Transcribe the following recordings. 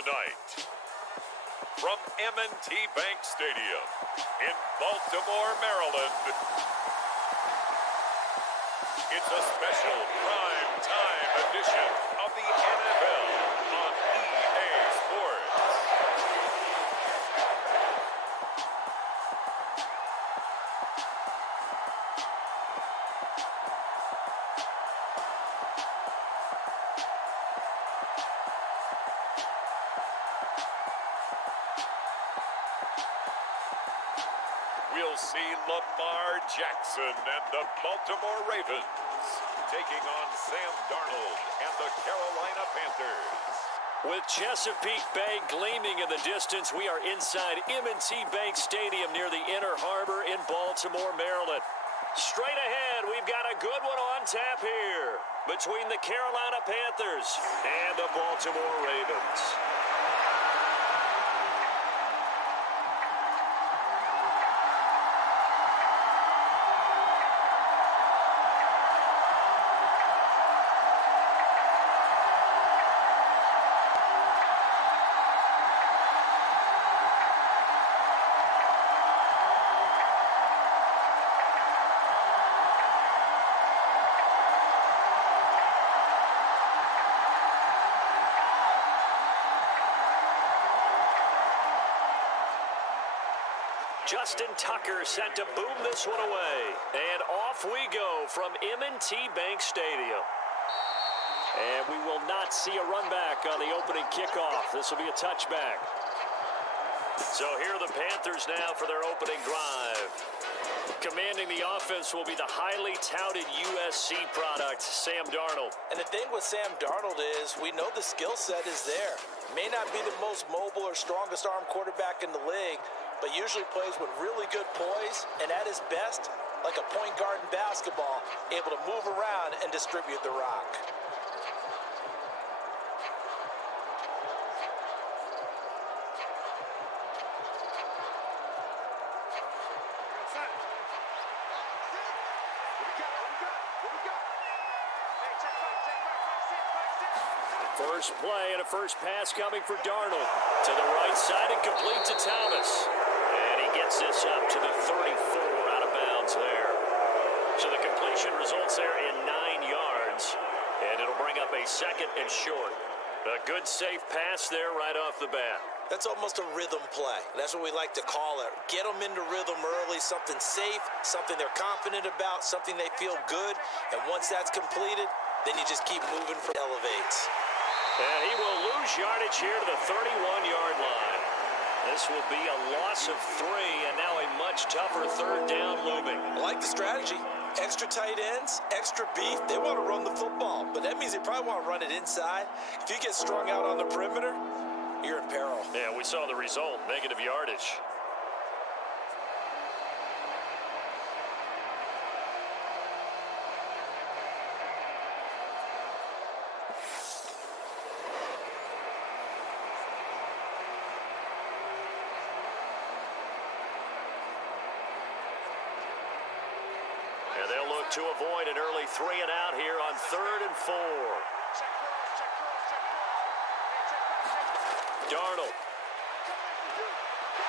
tonight. From M&T Bank Stadium in Baltimore, Maryland, it's a special prime time edition of the NFL on EA Sports. We'll see Lamar Jackson and the Baltimore Ravens taking on Sam Darnold and the Carolina Panthers. With Chesapeake Bay gleaming in the distance, we are inside M&T Bank Stadium near the Inner Harbor in Baltimore, Maryland. Straight ahead, we've got a good one on tap here between the Carolina Panthers and the Baltimore Ravens. Justin Tucker set to boom this one away. And off we go from M&T Bank Stadium. And we will not see a run back on the opening kickoff. This will be a touchback. So here are the Panthers now for their opening drive. Commanding the offense will be the highly touted USC product, Sam Darnold. And the thing with Sam Darnold is we know the skill set is there. May not be the most mobile or strongest arm quarterback in the league, but usually plays with really good poise, and at his best, like a point guard in basketball, able to move around and distribute the rock. First play and a first pass coming for Darnold. To the right side and complete to Thomas. And he gets this up to the 34 out of bounds there. So the completion results there in 9 yards. And it'll bring up a second and short. A good safe pass there right off the bat. That's almost a rhythm play. That's what we like to call it. Get them into rhythm early, something safe, something they're confident about, something they feel good. And once that's completed, then you just keep moving for elevates. And he will lose yardage here to the 31-yard line. This will be a loss of 3, and now a much tougher third down looming. I like the strategy. Extra tight ends, extra beef. They want to run the football, but that means they probably want to run it inside. If you get strung out on the perimeter, you're in peril. Yeah, we saw the result, negative yardage. And they'll look to avoid an early 3 and out here on 3rd and 4. Darnold.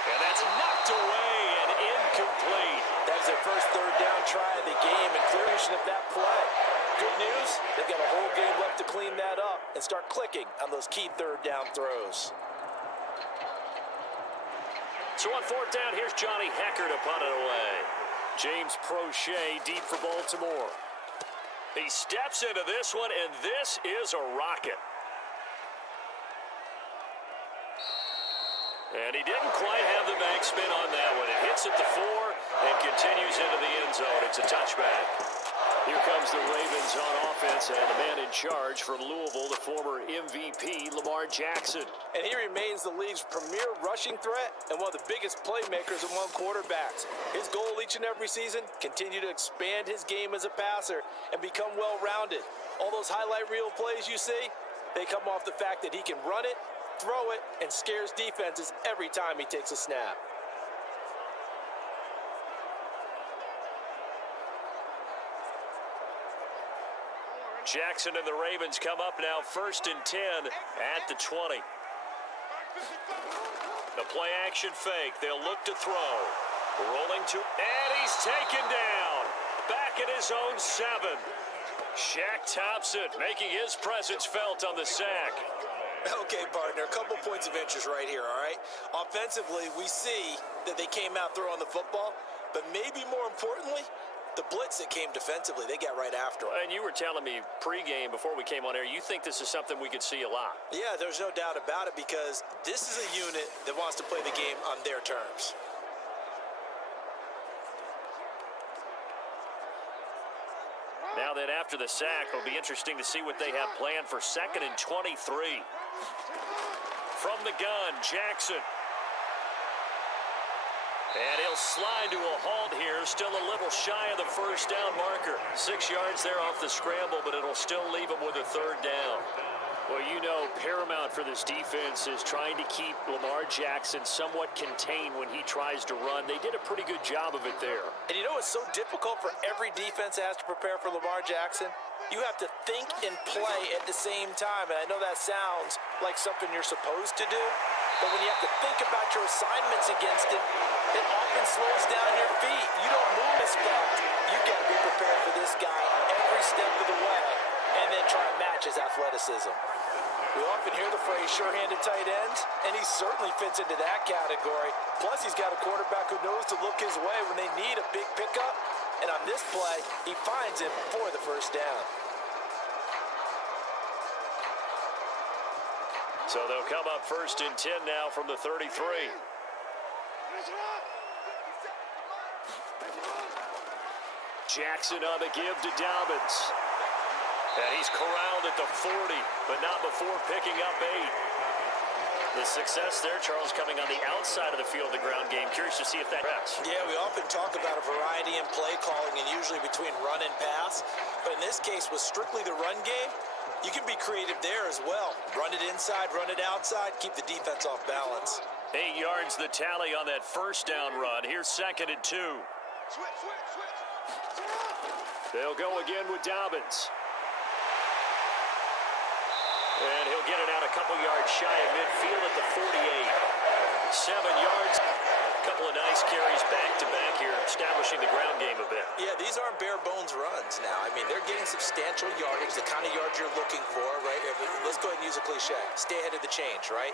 And that's knocked away and incomplete. That was their first third down try of the game and clearation of that play. Good news, they've got a whole game left to clean that up and start clicking on those key third down throws. So on 4th down, here's Johnny Hecker to punt it away. James Prochet deep for Baltimore. He steps into this one, and this is a rocket. And he didn't quite have the backspin on that one. It hits at the 4 and continues into the end zone. It's a touchback. Here comes the Ravens on offense, and the man in charge from Louisville, the former MVP, Lamar Jackson. And he remains the league's premier rushing threat and one of the biggest playmakers among quarterbacks. His goal each and every season, continue to expand his game as a passer and become well-rounded. All those highlight reel plays you see, they come off the fact that he can run it, throw it, and scares defenses every time he takes a snap. Jackson and the Ravens come up now 1st and 10 at the 20. The play action fake. They'll look to throw. Rolling to, and he's taken down. Back at his own 7. Shaq Thompson making his presence felt on the sack. Okay, partner, a couple points of interest right here, all right? Offensively, we see that they came out throwing the football, but maybe more importantly, the blitz that came defensively, they got right after him. And you were telling me pregame before we came on air, you think this is something we could see a lot. Yeah, there's no doubt about it because this is a unit that wants to play the game on their terms. Now then, after the sack, it'll be interesting to see what they have planned for 2nd and 23. From the gun, Jackson. And he'll slide to a halt here, still a little shy of the first down marker. 6 yards there off the scramble, but it'll still leave him with a 3rd down. Well, you know, paramount for this defense is trying to keep Lamar Jackson somewhat contained when he tries to run. They did a pretty good job of it there. And you know it's so difficult for every defense that has to prepare for Lamar Jackson? You have to think and play at the same time. And I know that sounds like something you're supposed to do, but when you have to think about your assignments against him, it often slows down your feet. You don't move as fast. You got to be prepared for this guy every step of the way and then try to match his athleticism. We often hear the phrase sure-handed tight ends, and he certainly fits into that category. Plus, he's got a quarterback who knows to look his way when they need a big pickup. And on this play, he finds him for the 1st down. So they'll come up 1st and 10 now from the 33. Jackson on the give to Dobbins. And he's corralled at the 40, but not before picking up 8. The success there, Charles, coming on the outside of the field, the ground game. Curious to see if that rests. Yeah, we often talk about a variety in play calling and usually between run and pass. But in this case, with strictly the run game, you can be creative there as well. Run it inside, run it outside, keep the defense off balance. 8 yards the tally on that 1st down run. Here's 2nd and 2. They'll go again with Dobbins. And he'll get it out a couple yards shy of midfield at the 48. 7 yards. A couple of nice carries back-to-back here, establishing the ground game a bit. Yeah, these aren't bare-bones runs now. I mean, they're getting substantial yardage, the kind of yards you're looking for, right? Let's go ahead and use a cliche. Stay ahead of the change, right?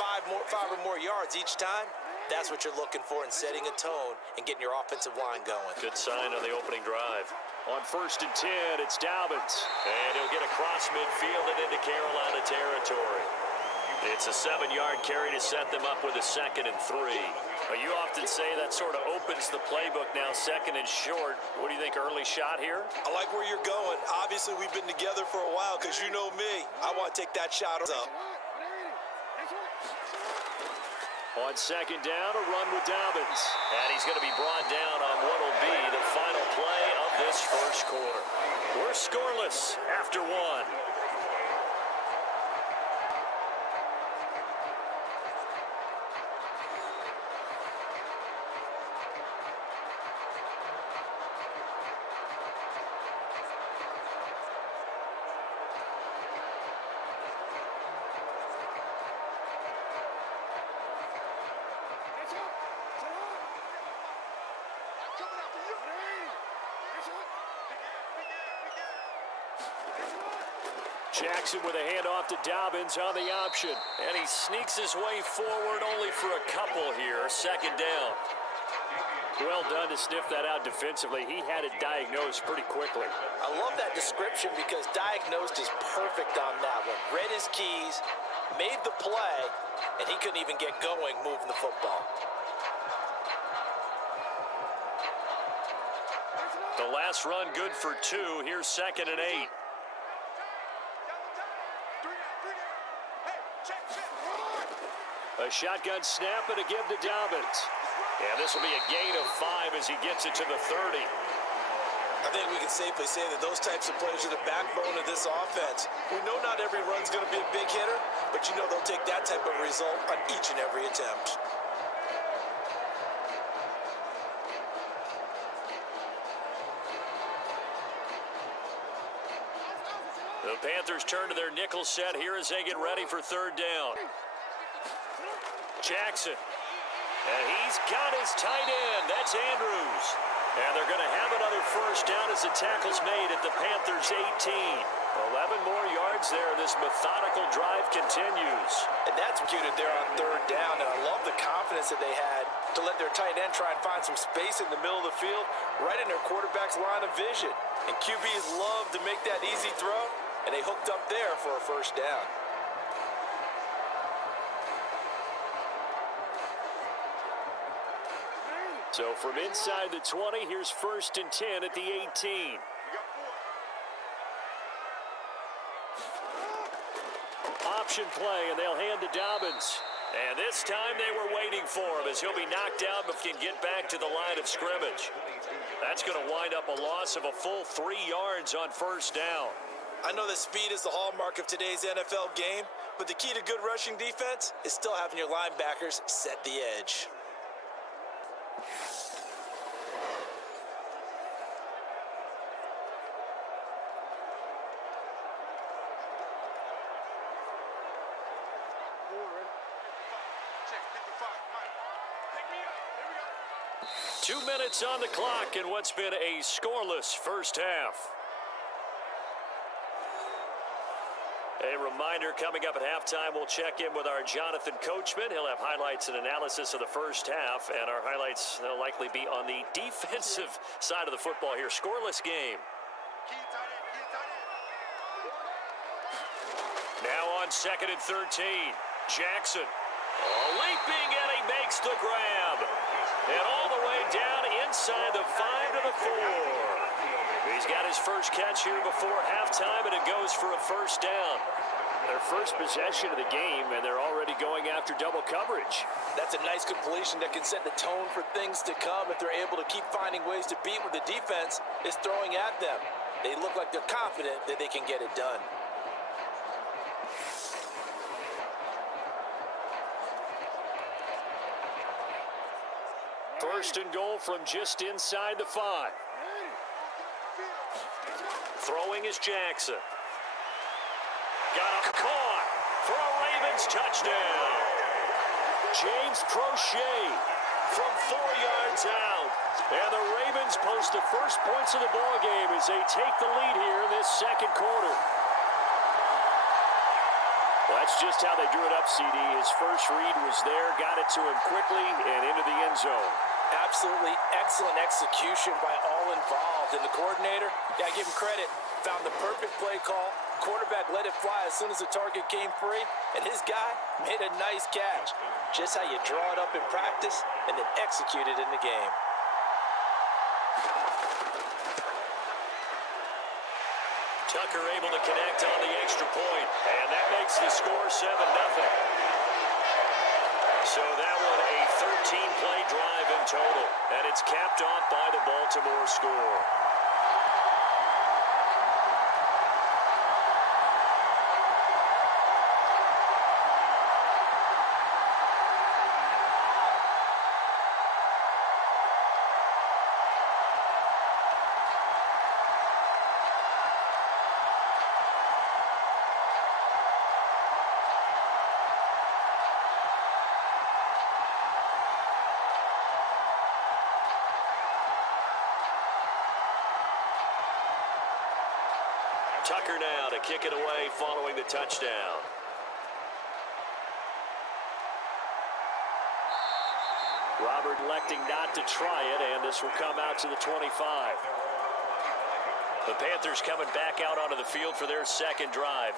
5 or more yards each time. That's what you're looking for in setting a tone and getting your offensive line going. Good sign on the opening drive. On 1st and 10, it's Dobbins. And he'll get across midfield and into Carolina territory. It's a 7-yard carry to set them up with a 2nd and 3. You often say that sort of opens the playbook now, 2nd and short. What do you think, early shot here? I like where you're going. Obviously, we've been together for a while because you know me. I want to take that shot up. On 2nd down, a run with Dobbins. And he's going to be brought down on what will be the final play of this 1st quarter. We're scoreless after 1. Jackson with a handoff to Dobbins on the option. And he sneaks his way forward only for a couple here. 2nd down. Well done to sniff that out defensively. He had it diagnosed pretty quickly. I love that description because diagnosed is perfect on that one. Read his keys, made the play, and he couldn't even get going moving the football. The last run good for 2. Here's 2nd and 8. A shotgun snap and a give to Dobbins. And this will be a gain of 5 as he gets it to the 30. I think we can safely say that those types of plays are the backbone of this offense. We know not every run's going to be a big hitter, but you know they'll take that type of result on each and every attempt. The Panthers turn to their nickel set here as they get ready for 3rd down. Jackson. And he's got his tight end. That's Andrews. And they're going to have another first down as the tackle's made at the Panthers' 18. 11 more yards there. This methodical drive continues. And that's executed there on third down. And I love the confidence that they had to let their tight end try and find some space in the middle of the field, right in their quarterback's line of vision. And QBs love to make that easy throw, and they hooked up there for a first down. So from inside the 20, here's 1st and 10 at the 18. Option play, and they'll hand to Dobbins. And this time they were waiting for him as he'll be knocked down but can get back to the line of scrimmage. That's going to wind up a loss of a full 3 yards on first down. I know that speed is the hallmark of today's NFL game, but the key to good rushing defense is still having your linebackers set the edge. Two minutes on the clock in what's been a scoreless first half. A reminder, coming up at halftime, we'll check in with our Jonathan Coachman. He'll have highlights and analysis of the first half, and our highlights will likely be on the defensive side of the football here. Scoreless game. Now on 2nd and 13, Jackson. Leaping, and he makes the grab. And all the way down inside the 5 to the 4. He's got his first catch here before halftime, and it goes for a first down. Their first possession of the game, and they're already going after double coverage. That's a nice completion that can set the tone for things to come if they're able to keep finding ways to beat what the defense is throwing at them. They look like they're confident that they can get it done. First and goal from just inside the 5. Throwing is Jackson. Got a caught for a Ravens touchdown. James Crochet from 4 yards out. And the Ravens post the first points of the ballgame as they take the lead here in this second quarter. Well, that's just how they drew it up, CD. His first read was there, got it to him quickly and into the end zone. Absolutely excellent execution by all involved. And the coordinator, gotta give him credit, found the perfect play call. Quarterback let it fly as soon as the target came free, and his guy made a nice catch. Just how you draw it up in practice and then execute it in the game. Tucker able to connect on the extra point, and that makes the score 7-0. So that one a 13-play drive in total, and it's capped off by the Baltimore score. Tucker now to kick it away following the touchdown. Robert electing not to try it, and this will come out to the 25. The Panthers coming back out onto the field for their second drive.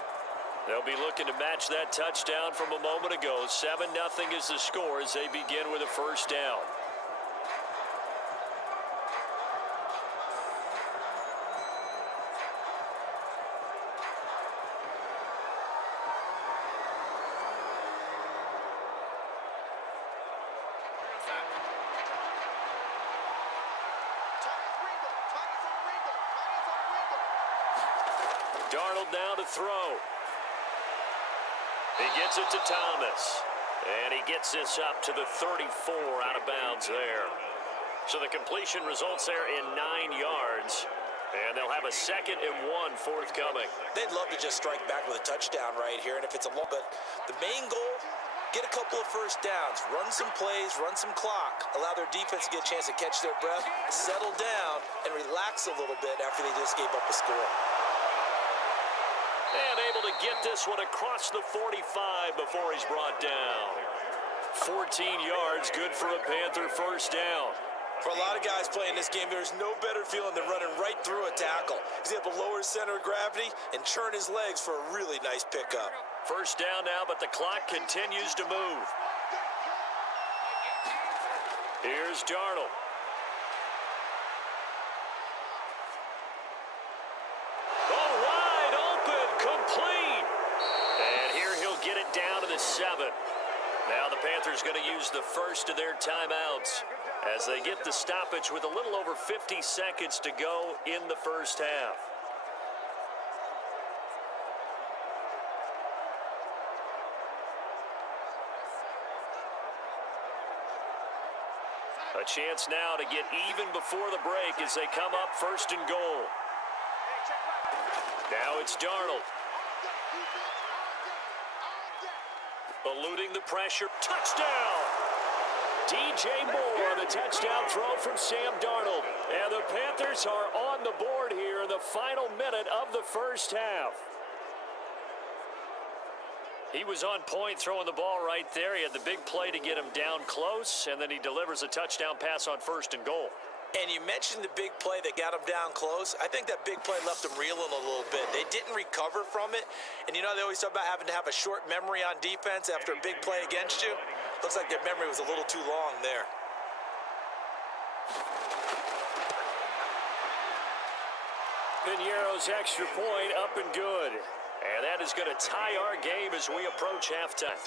They'll be looking to match that touchdown from a moment ago. 7-0 is the score as they begin with a first down. Darnold now to throw. He gets it to Thomas. And he gets this up to the 34 out of bounds there. So the completion results there in 9 yards. And they'll have a 2nd and 1 forthcoming. They'd love to just strike back with a touchdown right here. And if it's a little bit, the main goal Get a couple of first downs, run some plays, run some clock, allow their defense to get a chance to catch their breath, settle down, and relax a little bit after they just gave up a score. And able to get this one across the 45 before he's brought down. 14 yards, good for a Panther first down. For a lot of guys playing this game, there's no better feeling than running right through a tackle. He's able to lower his center of gravity and churn his legs for a really nice pickup. First down now, but the clock continues to move. Here's Darnold. Oh, wide open, complete. And here he'll get it down to the 7. Now the Panthers going to use the first of their timeouts as they get the stoppage with a little over 50 seconds to go in the first half. A chance now to get even before the break as they come up first and goal. Now it's Darnold. Eluding the pressure. Touchdown! DJ Moore on the touchdown throw from Sam Darnold. And the Panthers are on the board here in the final minute of the first half. He was on point throwing the ball right there. He had the big play to get him down close, and then he delivers a touchdown pass on first and goal. And you mentioned the big play that got him down close. I think that big play left him reeling a little bit. They didn't recover from it. And you know, they always talk about having to have a short memory on defense after a big play against you. Looks like their memory was a little too long there. Piñeiro's extra point up and good. And that is going to tie our game as we approach halftime.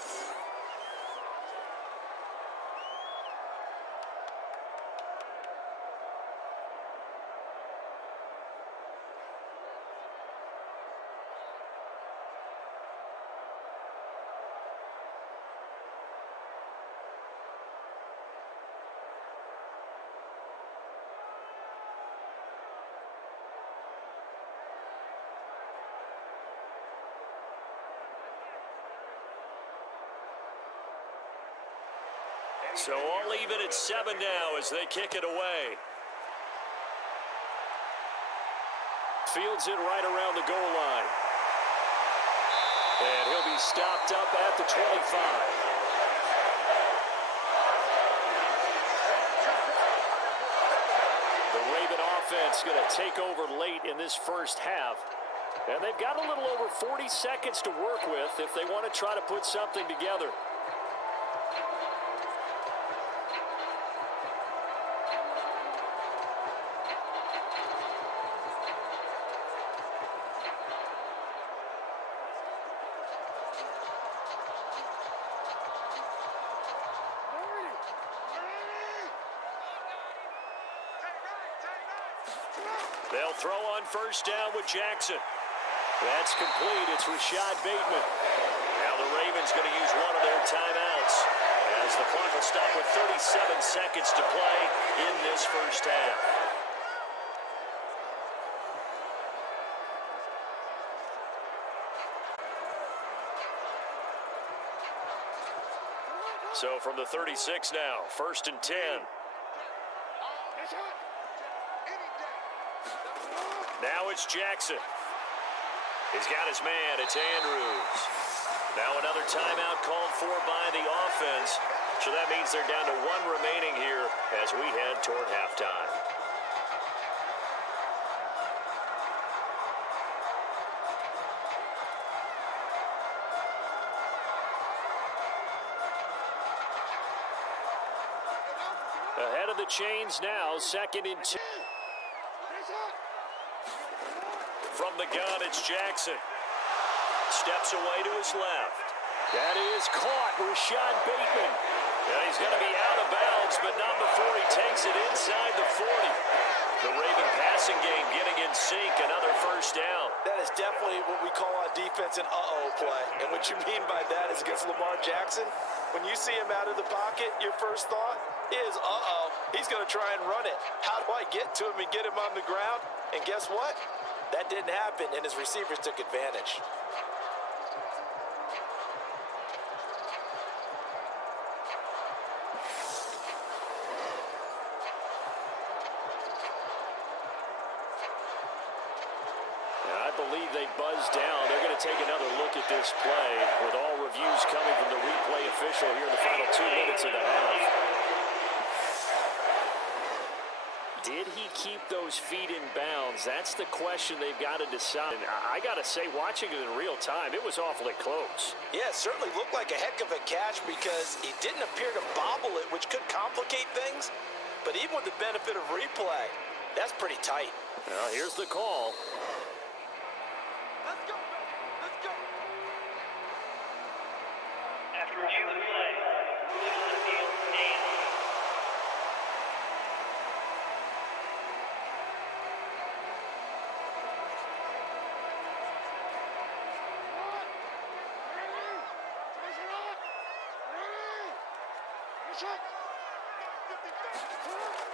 So all even at 7 now as they kick it away. Fields it right around the goal line. And he'll be stopped up at the 25. The Raven offense going to take over late in this first half. And they've got a little over 40 seconds to work with if they want to try to put something together. They'll throw on first down with Jackson. That's complete. It's Rashad Bateman. Now the Ravens going to use one of their timeouts as the clock will stop with 37 seconds to play in this first half. So from the 36 now, first and 10. Now it's Jackson. He's got his man. It's Andrews. Now another timeout called for by the offense. So that means they're down to 1 remaining here as we head toward halftime. Ahead of the chains now, second and 2. From the gun, it's Jackson. Steps away to his left. That is caught, Rashad Bateman. Yeah, he's going to be out of bounds, but not before he takes it inside the 40. The Raven passing game getting in sync, another first down. That is definitely what we call on defense an uh-oh play. And what you mean by that is against Lamar Jackson, when you see him out of the pocket, your first thought is, uh-oh, he's going to try and run it. How do I get to him and get him on the ground? And guess what? That didn't happen, and his receivers took advantage. believe they buzzed down. They're going to take another look at this play with all reviews coming from the replay official here in the final 2 minutes of the half. Did he keep those feet in bounds? That's the question they've got to decide. And I got to say, watching it in real time, it was awfully close. Yeah, it certainly looked like a heck of a catch because he didn't appear to bobble it, which could complicate things. But even with the benefit of replay, that's pretty tight. Well, here's the call. Let's go. Let's go. After review of the play, ruling on the field stands.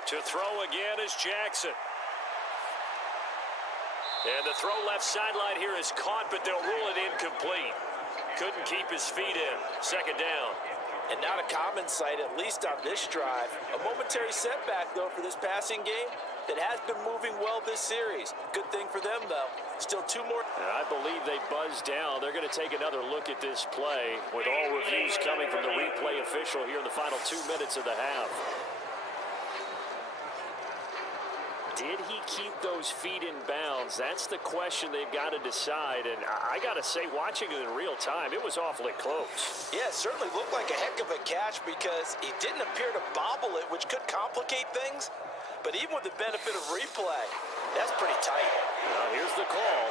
To throw again is Jackson. And the throw left sideline here is caught, but they'll rule it incomplete. Couldn't keep his feet in. Second down. And not a common sight, at least on this drive. A momentary setback, though, for this passing game that has been moving well this series. Good thing for them, though. Still 2 more. And I believe they buzzed down. They're going to take another look at this play with all reviews coming from the replay official here in the final 2 minutes of the half. Did he keep those feet in bounds? That's the question they've got to decide. And I got to say, watching it in real time, it was awfully close. Yeah, it certainly looked like a heck of a catch because he didn't appear to bobble it, which could complicate things. But even with the benefit of replay, that's pretty tight. Now here's the call.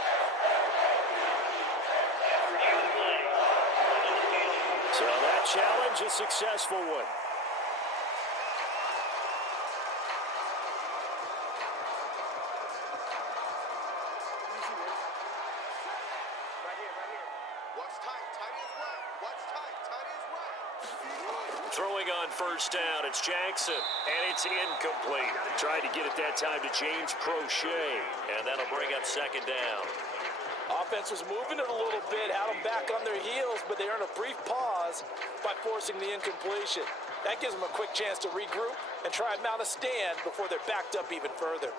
So that challenge, a successful one. Throwing on first down, it's Jackson, and it's incomplete. Tried to get it that time to James Crochet, and that'll bring up second down. Offense was moving it a little bit, had them back on their heels, but they earned a brief pause by forcing the incompletion. That gives them a quick chance to regroup and try and mount a stand before they're backed up even further.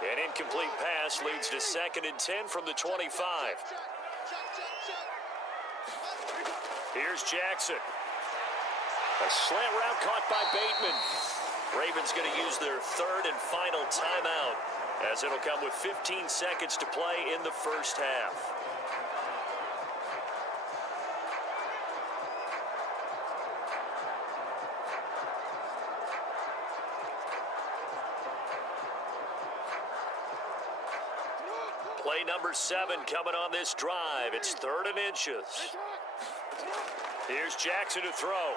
An incomplete pass leads to 2nd and 10 from the 25. Here's Jackson. A slant route caught by Bateman. Ravens going to use their 3rd and final timeout, as it'll come with 15 seconds to play in the first half. Play number 7 coming on this drive. It's 3rd and inches. Here's Jackson to throw.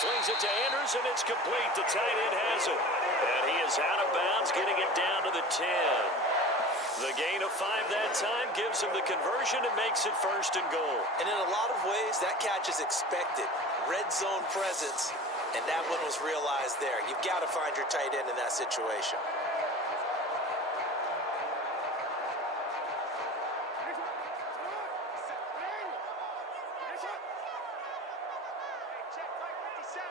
Slings it to Anders, and it's complete. The tight end has it. And he is out of bounds, getting it down to the 10. The gain of 5 that time gives him the conversion and makes it 1st and goal. And in a lot of ways, that catch is expected. Red zone presence, and that one was realized there. You've got to find your tight end in that situation.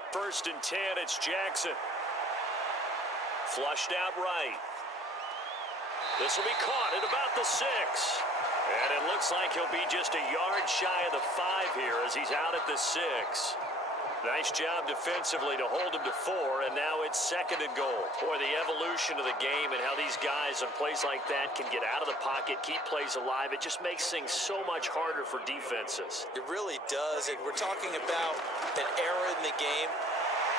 First and 10, it's Jackson. Flushed out right. This will be caught at about the 6. And it looks like he'll be just a yard shy of the 5 here as he's out at the 6. Nice job defensively to hold him to 4, and now it's 2nd and goal. Boy, the evolution of the game and how these guys on plays like that can get out of the pocket, keep plays alive, it just makes things so much harder for defenses. It really does, and we're talking about an era in the game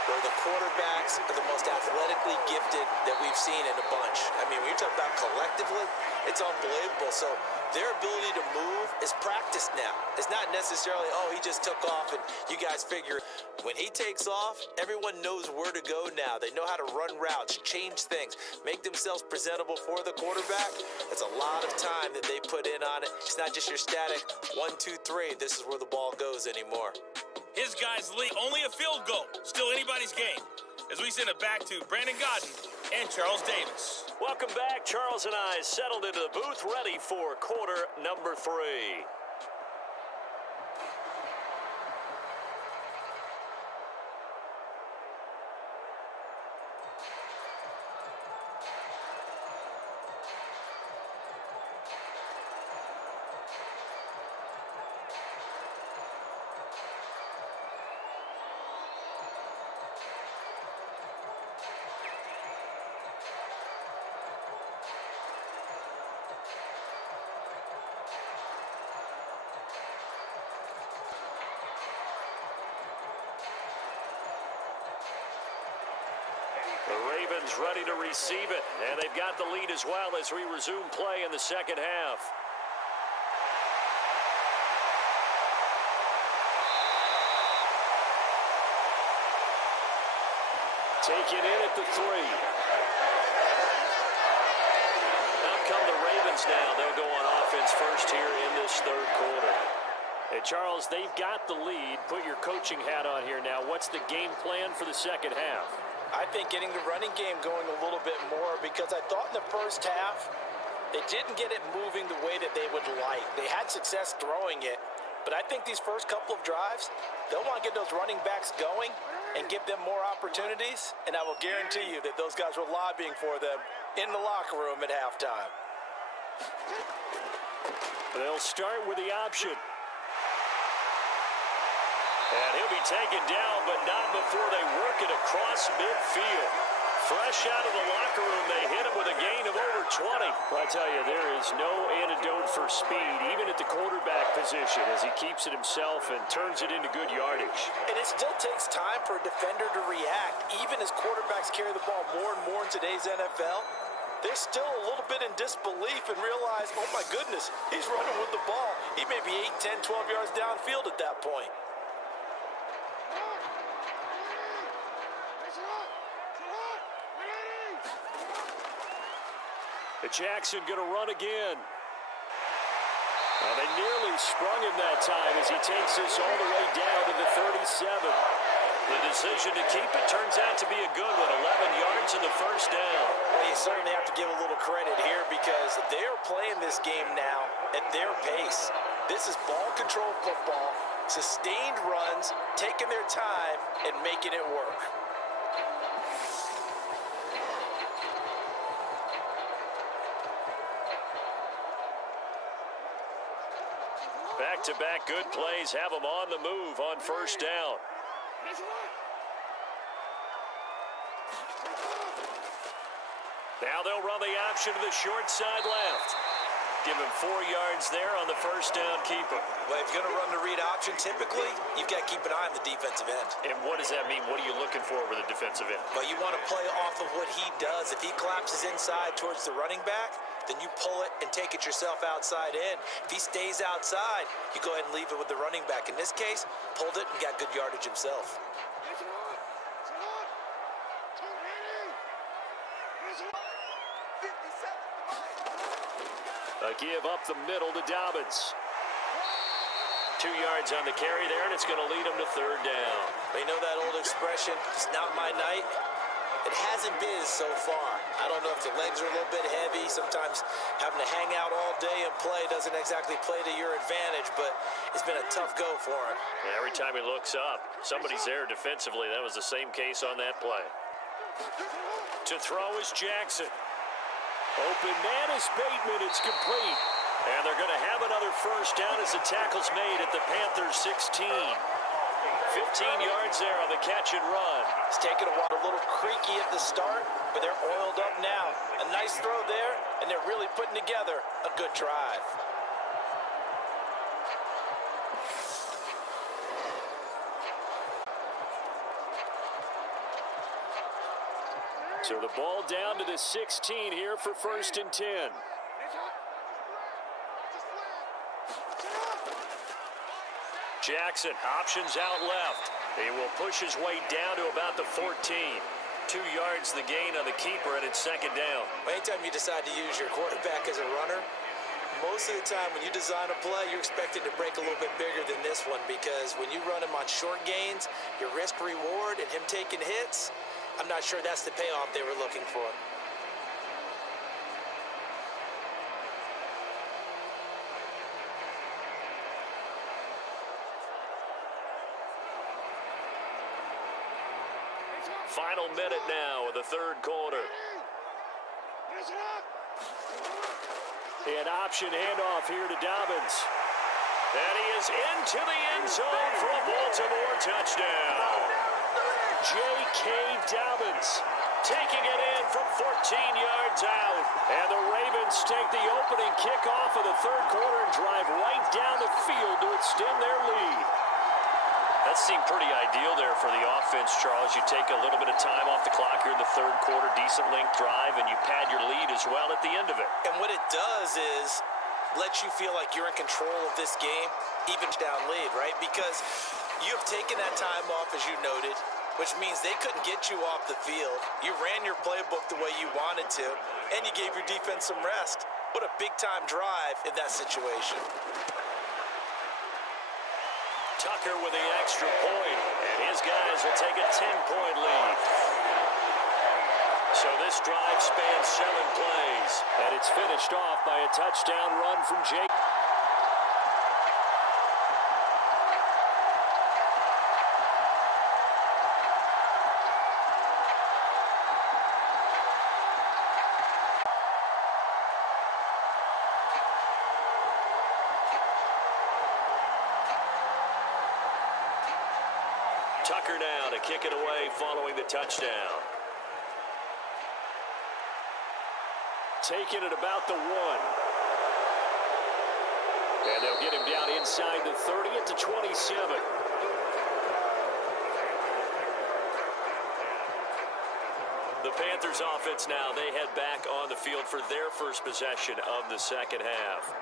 where the quarterbacks are the most athletically gifted that we've seen in a bunch. I mean, when you talk about collectively, it's unbelievable. So their ability to move is practiced now. It's not necessarily, oh, he just took off and you guys figure. When he takes off, everyone knows where to go now. They know how to run routes, change things, make themselves presentable for the quarterback. It's a lot of time that they put in on it. It's not just your static 1, 2, 3. This is where the ball goes anymore. His guys lead only a field goal. Still anybody's game. As we send it back to Brandon Godden and Charles Davis. Welcome back. Charles and I settled into the booth, ready for quarter number 3. The Ravens ready to receive it, and they've got the lead as well as we resume play in the second half. Take it in at the 3. Out come the Ravens now. They'll go on offense first here in this third quarter. Hey, Charles, they've got the lead. Put your coaching hat on here now. What's the game plan for the second half? I think getting the running game going a little bit more, because I thought in the first half they didn't get it moving the way that they would like. They had success throwing it, but I think these first couple of drives, they'll want to get those running backs going and give them more opportunities, and I will guarantee you that those guys were lobbying for them in the locker room at halftime. They'll start with the option. And he'll be taken down, but not before they work it across midfield. Fresh out of the locker room, they hit him with a gain of over 20. I tell you, there is no antidote for speed, even at the quarterback position, as he keeps it himself and turns it into good yardage. And it still takes time for a defender to react, even as quarterbacks carry the ball more and more in today's NFL. They're still a little bit in disbelief and realize, oh my goodness, he's running with the ball. He may be 8, 10, 12 yards downfield at that point. Jackson going to run again. Well, they nearly sprung him that time as he takes this all the way down to the 37. The decision to keep it turns out to be a good one. 11 yards and the first down. Well, you certainly have to give a little credit here because they're playing this game now at their pace. This is ball control football, sustained runs, taking their time and making it work. Back-to-back good plays have them on the move on first down. Now they'll run the option to the short side left. Give him 4 yards there on the first down keeper. Well, if you're going to run the read option, typically, you've got to keep an eye on the defensive end. And what does that mean? What are you looking for with the defensive end? Well, you want to play off of what he does. If he collapses inside towards the running back, then you pull it and take it yourself outside in. If he stays outside, you go ahead and leave it with the running back. In this case, pulled it and got good yardage himself. A give up the middle to Dobbins. 2 yards on the carry there, and it's going to lead him to third down. But you know that old expression, it's not my night? It hasn't been so far. I don't know if the legs are a little bit heavy. Sometimes having to hang out all day and play doesn't exactly play to your advantage, but it's been a tough go for him. Yeah, every time he looks up, somebody's there defensively. That was the same case on that play. To throw is Jackson. Open man is Bateman. It's complete. And they're going to have another first down as the tackle's made at the Panthers 16. 15 yards there on the catch and run. It's taken a little creaky at the start, but they're oiled up now. A nice throw there, and they're really putting together a good drive. So the ball down to the 16 here for 1st and 10. Jackson options out left. He will push his way down to about the 14. 2 yards the gain on the keeper, and it's second down. Anytime you decide to use your quarterback as a runner, most of the time when you design a play, you're expected to break a little bit bigger than this one, because when you run him on short gains, your risk reward and him taking hits, I'm not sure that's the payoff they were looking for. Final minute now of the third quarter. An option handoff here to Dobbins. And he is into the end zone for a Baltimore touchdown. J.K. Dobbins taking it in from 14 yards out. And the Ravens take the opening kickoff of the third quarter and drive right down the field to extend their lead. That seemed pretty ideal there for the offense, Charles. You take a little bit of time off the clock here in the third quarter, decent length drive, and you pad your lead as well at the end of it. And what it does is let you feel like you're in control of this game, even down lead, right? Because you have taken that time off, as you noted, which means they couldn't get you off the field. You ran your playbook the way you wanted to, and you gave your defense some rest. What a big-time drive in that situation. Tucker with the extra point, and his guys will take a 10-point lead. So this drive spans 7 plays, and it's finished off by a touchdown run from Jake. Tucker now to kick it away following the touchdown. Taking it about the 1. And they'll get him down inside the 30 at the 27. The Panthers offense now, they head back on the field for their first possession of the second half.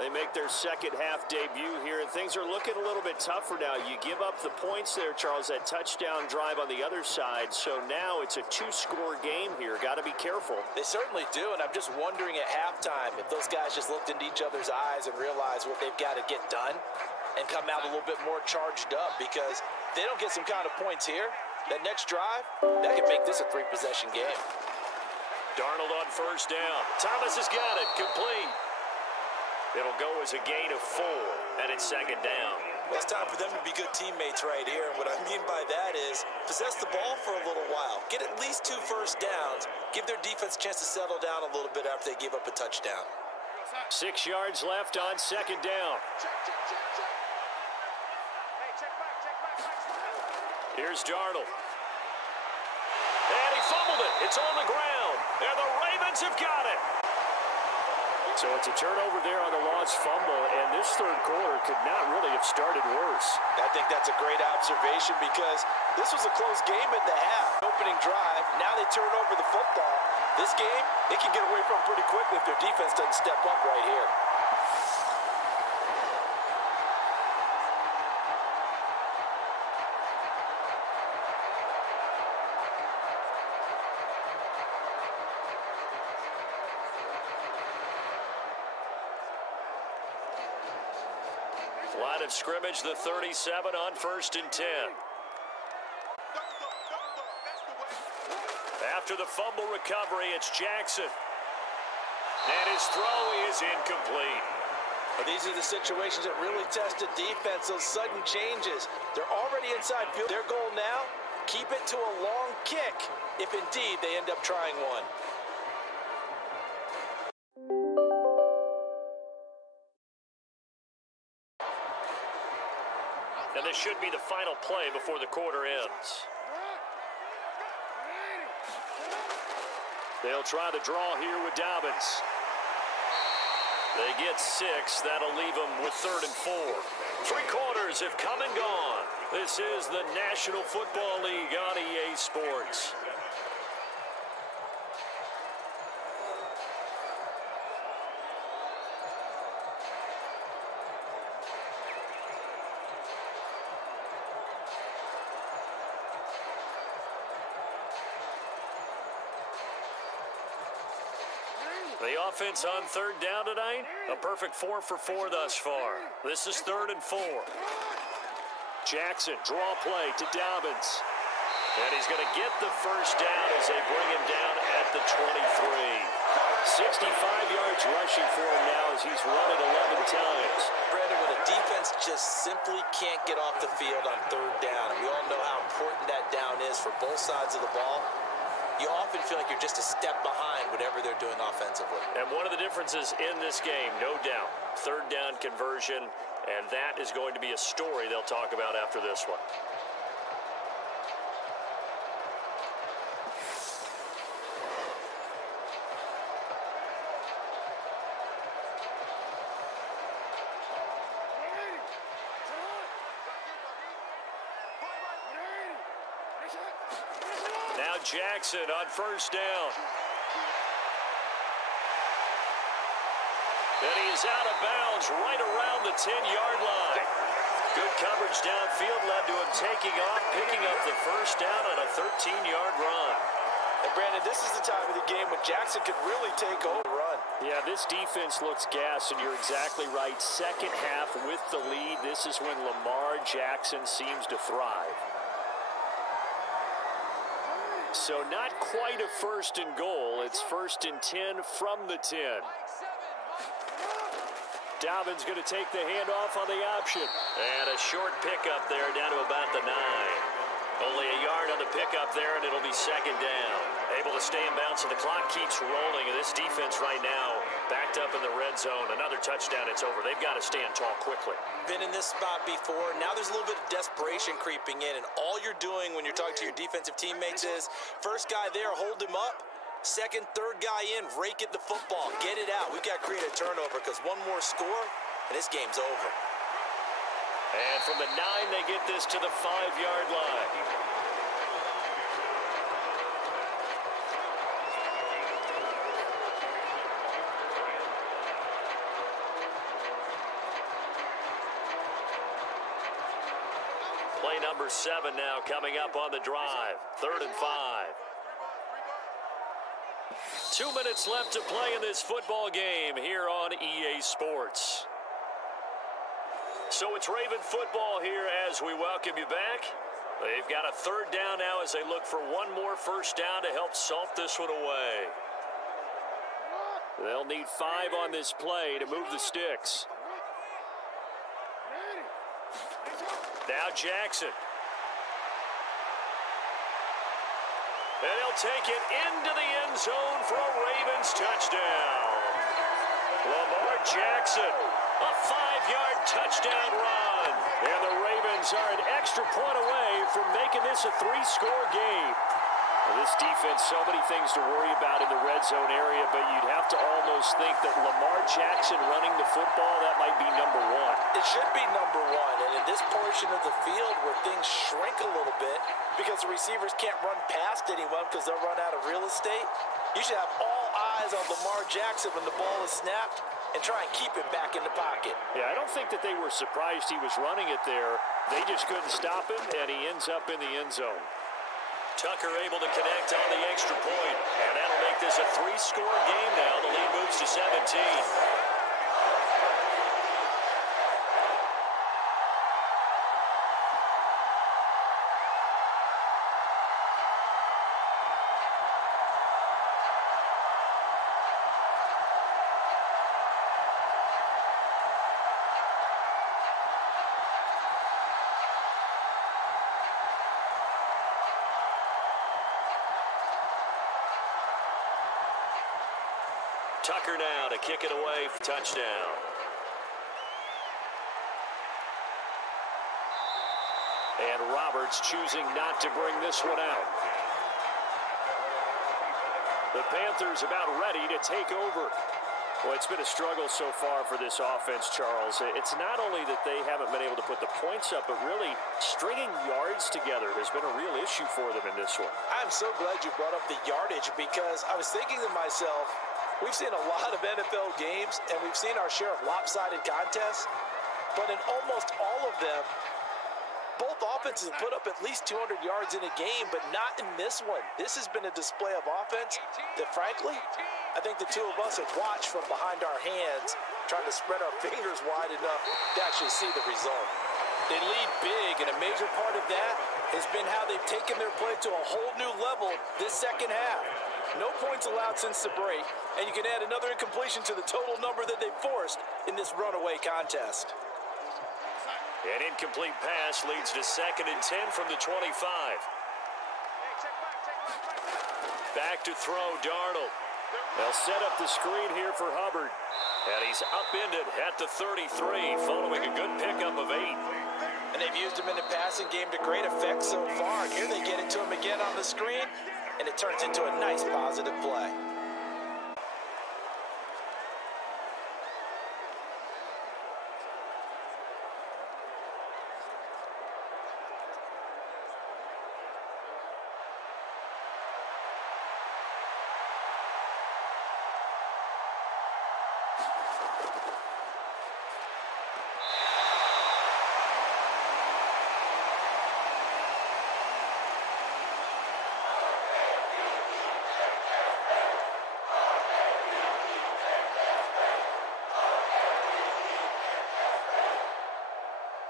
They make their second half debut here, and things are looking a little bit tougher now. You give up the points there, Charles, that touchdown drive on the other side. So now it's a 2-score game here. Got to be careful. They certainly do, and I'm just wondering at halftime if those guys just looked into each other's eyes and realized what they've got to get done and come out a little bit more charged up, because if they don't get some kind of points here, that next drive, that could make this a 3-possession game. Darnold on first down. Thomas has got it. Complete. It'll go as a gain of 4, and it's second down. Well, it's time for them to be good teammates right here, and what I mean by that is possess the ball for a little while. Get at least 2 first downs. Give their defense a chance to settle down a little bit after they give up a touchdown. 6 yards left on second down. Here's Darnold. And he fumbled it. It's on the ground. And the Ravens have got it. So it's a turnover there on the lost fumble, and this third quarter could not really have started worse. I think that's a great observation, because this was a close game at the half. Opening drive, now they turn over the football. This game, they can get away from pretty quickly if their defense doesn't step up right here. Line of scrimmage, the 37 on 1st and 10. After the fumble recovery, it's Jackson. And his throw is incomplete. Well, these are the situations that really test a defense, those sudden changes. They're already inside field. Their goal now, keep it to a long kick, if indeed they end up trying one. And this should be the final play before the quarter ends. They'll try the draw here with Dobbins. They get 6. That'll leave them with 3rd and 4. 3 quarters have come and gone. This is the National Football League on EA Sports. The offense on 3rd down tonight, a perfect 4 for 4 thus far. This is 3rd and 4. Jackson, draw play to Dobbins. And he's going to get the first down as they bring him down at the 23. 65 yards rushing for him now as he's run it 11 times. Brandon, when a defense just simply can't get off the field on third down, and we all know how important that down is for both sides of the ball, you often feel like you're just a step behind whatever they're doing offensively. And one of the differences in this game, no doubt, third down conversion, and that is going to be a story they'll talk about after this one. Now Jackson on first down. And he is out of bounds right around the 10-yard line. Good coverage downfield led to him taking off, picking up the first down on a 13-yard run. And Brandon, this is the time of the game when Jackson could really take over the run. Yeah, this defense looks gassed, and you're exactly right. Second half with the lead, this is when Lamar Jackson seems to thrive. So not quite a first and goal. It's first and 10 from the 10. Dobbins going to take the handoff on the option. And a short pickup there down to about the 9. Only a yard on the pickup there, and it'll be second down. Able to stay in bounds, and the clock keeps rolling. And this defense right now backed up in the red zone. Another touchdown, it's over. They've got to stand tall quickly. Been in this spot before. Now there's a little bit of desperation creeping in, and all you're doing when you're talking to your defensive teammates is first guy there, hold him up. Second, third guy in, rake at the football. Get it out. We've got to create a turnover because one more score, and this game's over. And from the 9, they get this to the 5-yard line. Play number 7 now coming up on the drive. 3rd and 5. 2 minutes left to play in this football game here on EA Sports. So it's Raven football here as we welcome you back. They've got a 3rd down now as they look for one more first down to help salt this one away. They'll need 5 on this play to move the sticks. Now Jackson. And he'll take it into the end zone for a Ravens touchdown. Lamar Jackson, a 5-yard touchdown run. And the Ravens are an extra point away from making this a 3-score game. Well, this defense, so many things to worry about in the red zone area, but you'd have to almost think that Lamar Jackson running the football, that might be number 1. It should be number 1, and in this portion of the field where things shrink a little bit because the receivers can't run past anyone because they'll run out of real estate, you should have all eyes on Lamar Jackson when the ball is snapped and try and keep him back in the pocket. Yeah, I don't think that they were surprised he was running it there. They just couldn't stop him, and he ends up in the end zone. Tucker able to connect on the extra point, and that'll make this a 3-score game now. The lead moves to 17. Tucker now to kick it away for touchdown. And Roberts choosing not to bring this one out. The Panthers about ready to take over. Well, it's been a struggle so far for this offense, Charles. It's not only that they haven't been able to put the points up, but really stringing yards together has been a real issue for them in this one. I'm so glad you brought up the yardage because I was thinking to myself, we've seen a lot of NFL games, and we've seen our share of lopsided contests, but in almost all of them, both offenses put up at least 200 yards in a game, but not in this one. This has been a display of offense that, frankly, I think the two of us have watched from behind our hands, trying to spread our fingers wide enough to actually see the result. They lead big, and a major part of that has been how they've taken their play to a whole new level this second half. No points allowed since the break, and you can add another incompletion to the total number that they forced in this runaway contest. An incomplete pass leads to 2nd and 10 from the 25. Back to throw, Darnold. They'll set up the screen here for Hubbard. And he's upended at the 33, following a good pickup of 8. And they've used him in the passing game to great effect so far. And here they get it to him again on the screen, and it turns into a nice positive play.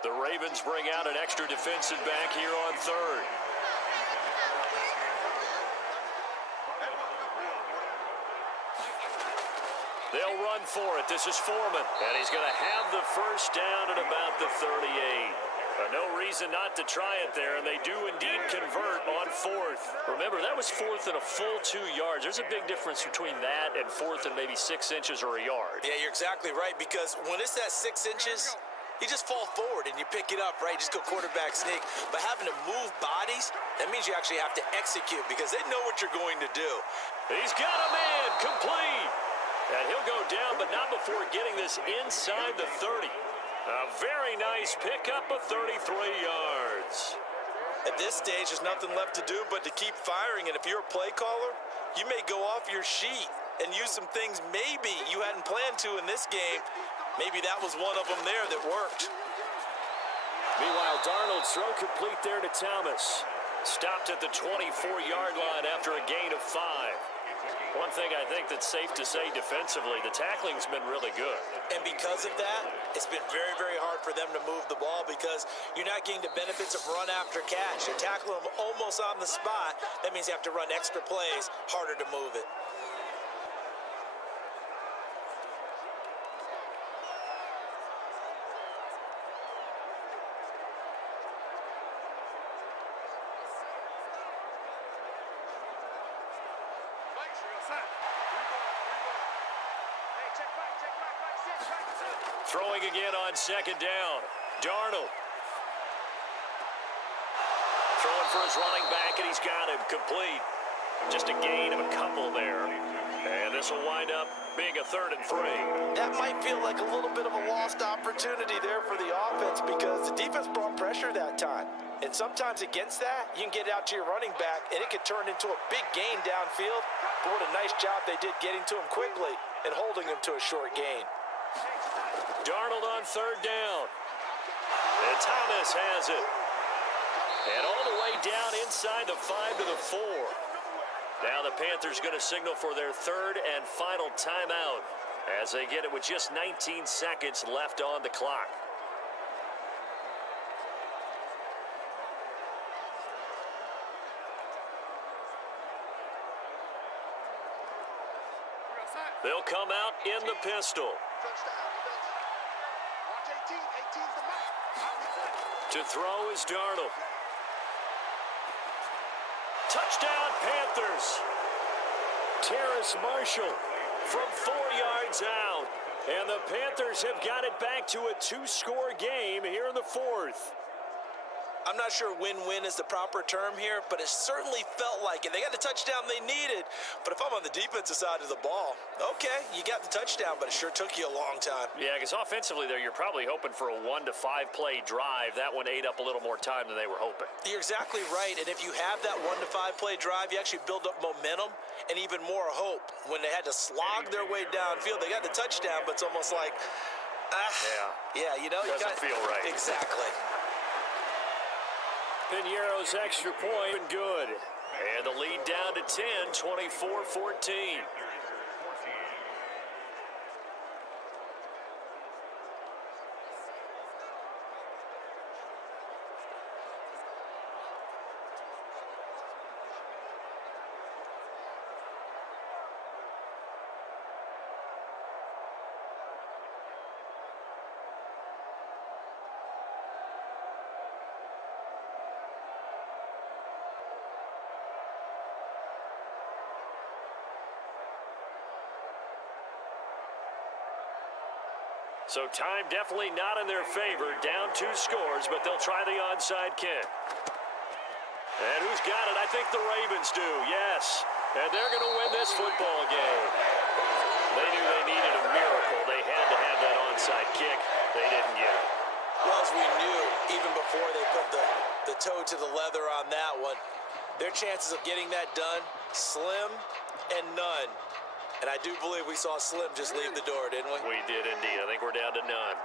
The Ravens bring out an extra defensive back here on 3rd. They'll run for it. This is Foreman. And he's going to have the first down at about the 38. No reason not to try it there, and they do indeed convert on 4th. Remember, that was 4th and a full 2 yards. There's a big difference between that and 4th and maybe 6 inches or a yard. Yeah, you're exactly right, because when it's that 6 inches, you just fall forward and you pick it up, right? Just go quarterback sneak. But having to move bodies, that means you actually have to execute because they know what you're going to do. He's got a man complete. And he'll go down, but not before getting this inside the 30. A very nice pickup of 33 yards. At this stage, there's nothing left to do but to keep firing. And if you're a play caller, you may go off your sheet and use some things maybe you hadn't planned to in this game. Maybe that was one of them there that worked. Meanwhile, Darnold's throw complete there to Thomas. Stopped at the 24-yard line after a gain of 5. One thing I think that's safe to say defensively, the tackling's been really good. And because of that, it's been very, very hard for them to move the ball because you're not getting the benefits of run after catch. You're tackling them almost on the spot. That means you have to run extra plays, harder to move it. Throwing again on 2nd down. Darnold. Throwing for his running back, and he's got him complete. Just a gain of a couple there. And this will wind up being a 3rd and 3. That might feel like a little bit of a lost opportunity there for the offense because the defense brought pressure that time. And sometimes against that, you can get out to your running back, and it could turn into a big gain downfield. But what a nice job they did getting to him quickly and holding him to a short gain. Darnold on 3rd down. And Thomas has it. And all the way down inside the 5 to the 4. Now the Panthers going to signal for their 3rd and final timeout as they get it with just 19 seconds left on the clock. They'll come out in the pistol. To throw is Darnold. Touchdown, Panthers. Terrace Marshall from 4 yards out. And the Panthers have got it back to a 2-score game here in the 4th. I'm not sure win-win is the proper term here, but it certainly felt like it. They got the touchdown they needed, but if I'm on the defensive side of the ball, okay, you got the touchdown, but it sure took you a long time. Yeah, because offensively there, you're probably hoping for a 1 to 5 play drive. That one ate up a little more time than they were hoping. You're exactly right, and if you have that 1 to 5 play drive, you actually build up momentum and even more hope. When they had to slog their way downfield, they got the touchdown, but it's almost like, yeah, you know, doesn't feel right. Exactly. Piñeiro's extra point and good. And the lead down to 10, 24-14. So time definitely not in their favor. Down 2 scores, but they'll try the onside kick. And who's got it? I think the Ravens do, yes. And they're going to win this football game. They knew they needed a miracle. They had to have that onside kick. They didn't get it. Well, as we knew, even before they put the toe to the leather on that one, their chances of getting that done, slim and none. And I do believe we saw Slim just leave the door, didn't we? We did indeed. I think we're down to none.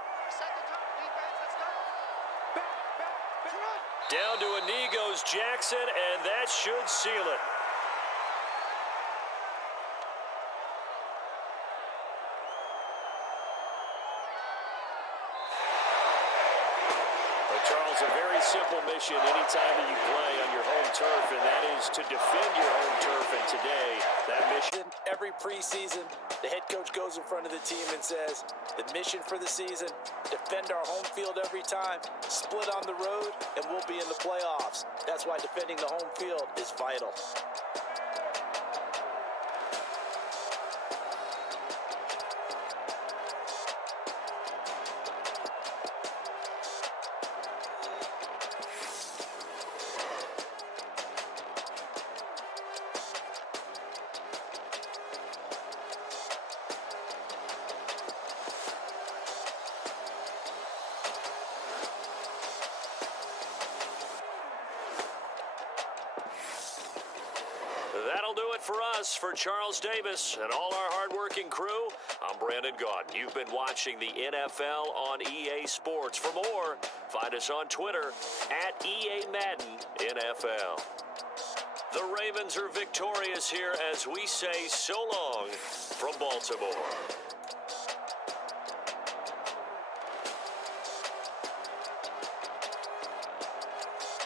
Down to a knee goes Jackson, and that should seal it. Charles, a very simple mission anytime that you play on your home turf, and that is to defend your home turf. And today, that mission... Every preseason, the head coach goes in front of the team and says, the mission for the season, defend our home field every time, split on the road, and we'll be in the playoffs. That's why defending the home field is vital. That'll do it for us. For Charles Davis and all our hardworking crew, I'm Brandon Gaudin. You've been watching the NFL on EA Sports. For more, find us on Twitter at EA Madden NFL. The Ravens are victorious here as we say so long from Baltimore.